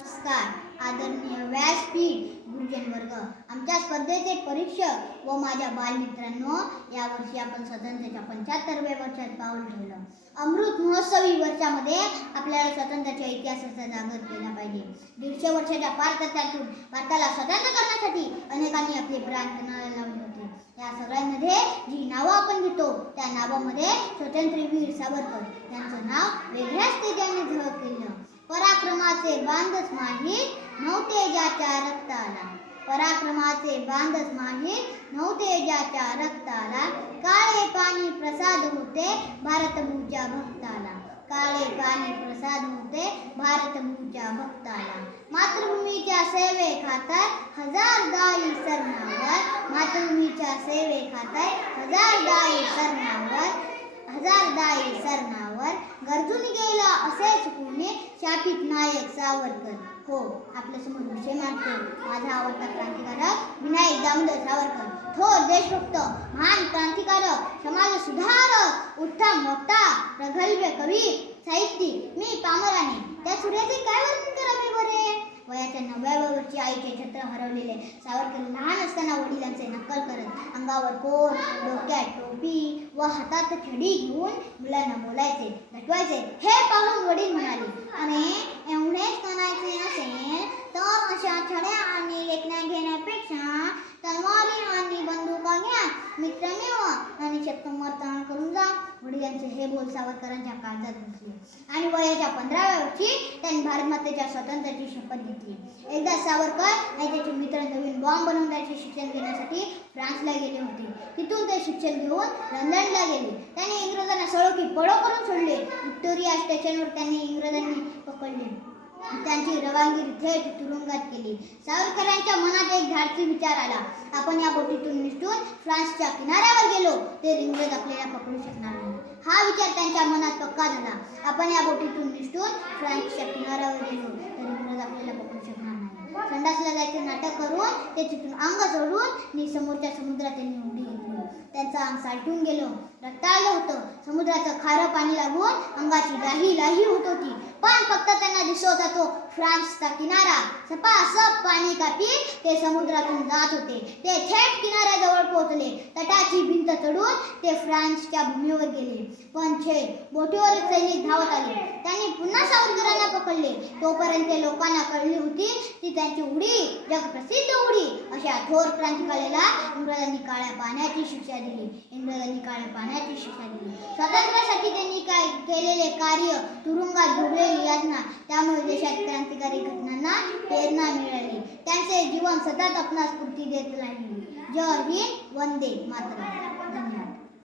नमस्कार आदरणीय व्यासपीठ गुरुजन वर्ग आमच्या स्पर्धेचे परीक्षक व माझ्या बालमित्रांनो यावर्षी आपण स्वातंत्र्याच्या पंच्याहत्तरव्या वर्षात पाऊल ठेवलं. अमृत महोत्सवी वर्षामध्ये आपल्याला स्वातंत्र्याच्या इतिहासाचा जागर केला पाहिजे. दीडशे वर्षाच्या पारतत्यातून भारताला स्वतंत्र करण्यासाठी अनेकांनी आपले प्राण लावले होते. या सगळ्यांमध्ये जी नावं आपण घेतो त्या नावामध्ये स्वातंत्र्यवीर सावरकर. यांचं नाव वेगळ्याच तेजाने झळक केलं. पराक्रमाचे बांधच माहीत नव्हते ज्याच्या रक्ताला. पराक्रमाचे बांधच माहीत नव्हते ज्याच्या रक्ताला. काळे पाणी प्रसाद होते भारतभूच्या भक्ताला. काळे पाणी प्रसाद होते भारतभूच्या भक्ताला. मातृभूमीच्या सेवे खातर हजार दाई सरणावर मातृभूमीच्या सेवे खातर हजार दाई सरणावर हजार दाई सरणावर गरजून गेला असेच पुणे शापित नायक सावरकर. हो आपल्यासमोर विषय मांडतो माझा आवडता क्रांतिकारक विनायक दामोदर सावरकर. थोर देशभक्त महान क्रांतिकारक समाज सुधारक उत्तम वक्ता प्रगल्भ कवी साहित्यिक मी पामराने. त्या सूर्याचे काय वर्णन करावे बरे? वयाच्या नवव्या वर्षी आईचे छत्र हरवलेले. सावरकर लहान असताना वडिलांचे नक्कल करत अंगावर कोर डोक्यात टोपी व हातात छडी घेऊन मुलांना बोलायचे नटवायचे. हे पाहून वडील म्हणाले आणि एवढेच करायचे असेल तर अशा छड्या आणि लेखण्या घेण्यापेक्षा तलवारी आणि बंदुका घ्या मित्र मिळवा आणि शक्तमर्तन करून जा वडिलांचे हे बोल सावरकरांच्या काळजात घुसले आणि वयाच्या पंधराव्या वर्षी त्यांनी भारत मातेच्या स्वातंत्र्याची शपथ घेतली. एकदा सावरकर आणि त्याचे मित्र नवीन बॉम्ब बनवण्याचे शिक्षण घेण्यासाठी फ्रान्सला गेले होते. तिथून ते शिक्षण घेऊन लंडनला गेले. त्यांनी इंग्रजांना सळो की पळो करून सोडले. व्हिक्टोरिया स्टेशनवर त्यांनी इंग्रजांनी पकडले. त्यांची रवानगी थेट तुरुंगात केली. सावरकरांच्या मनात एक धाडसी विचार आला. आपण या बोटीतून निसटून फ्रान्सच्या किनाऱ्यावर गेलो. तर इंग्रज आपल्याला पकडू शकणार नाही. हा विचार त्यांच्या मनात पक्का झाला. आपण या बोटीतून निसटून फ्रान्सच्या किनाऱ्यावर गेलो. तर इंग्रज आपल्याला पकडू शकणार नाही. संडासला जायचे नाटक करून ते तिथून अंग सोडून आणि समोरच्या समुद्रात त्यांनी उडी त्यांचं अंग सालटून रक्त आलं होतं. समुद्राचं खारं पाणी लागून अंगाची लाही लाही होत होती. पण फक्त त्यांना दिसत होतो तो फ्रान्सचा किनारा. सपासप पाणी कापी ते समुद्रातून जात होते. ते थेट किनाऱ्याजवळ पोहोचले. तटाची भिंत चढून ते फ्रान्सच्या भूमीवर गेले. पण छे बोटीवर सैनिक धावत आले. त्यांनी पुन्हा सावरकरांना पकडले. तोपर्यंत लोकांना कळली होती ती त्यांची उडी जगप्रसिद्ध उडी. अशा थोर क्रांतिकारीला इंग्रजांनी काळ्या पाण्याची शिक्षा दिली इंग्रजांनी काळ्या पाण्याची शिक्षा दिली स्वातंत्र्यासाठी त्यांनी काय केलेले कार्य? तुरुंगात भोगलेली यातना. त्यामुळे देशात क्रांतिकारी घटनांना प्रेरणा मिळाली. त्यांचे जीवन सतत आपणास स्फूर्ती देत राहिले. जय हिंद. वंदे मात्र धन्यवाद.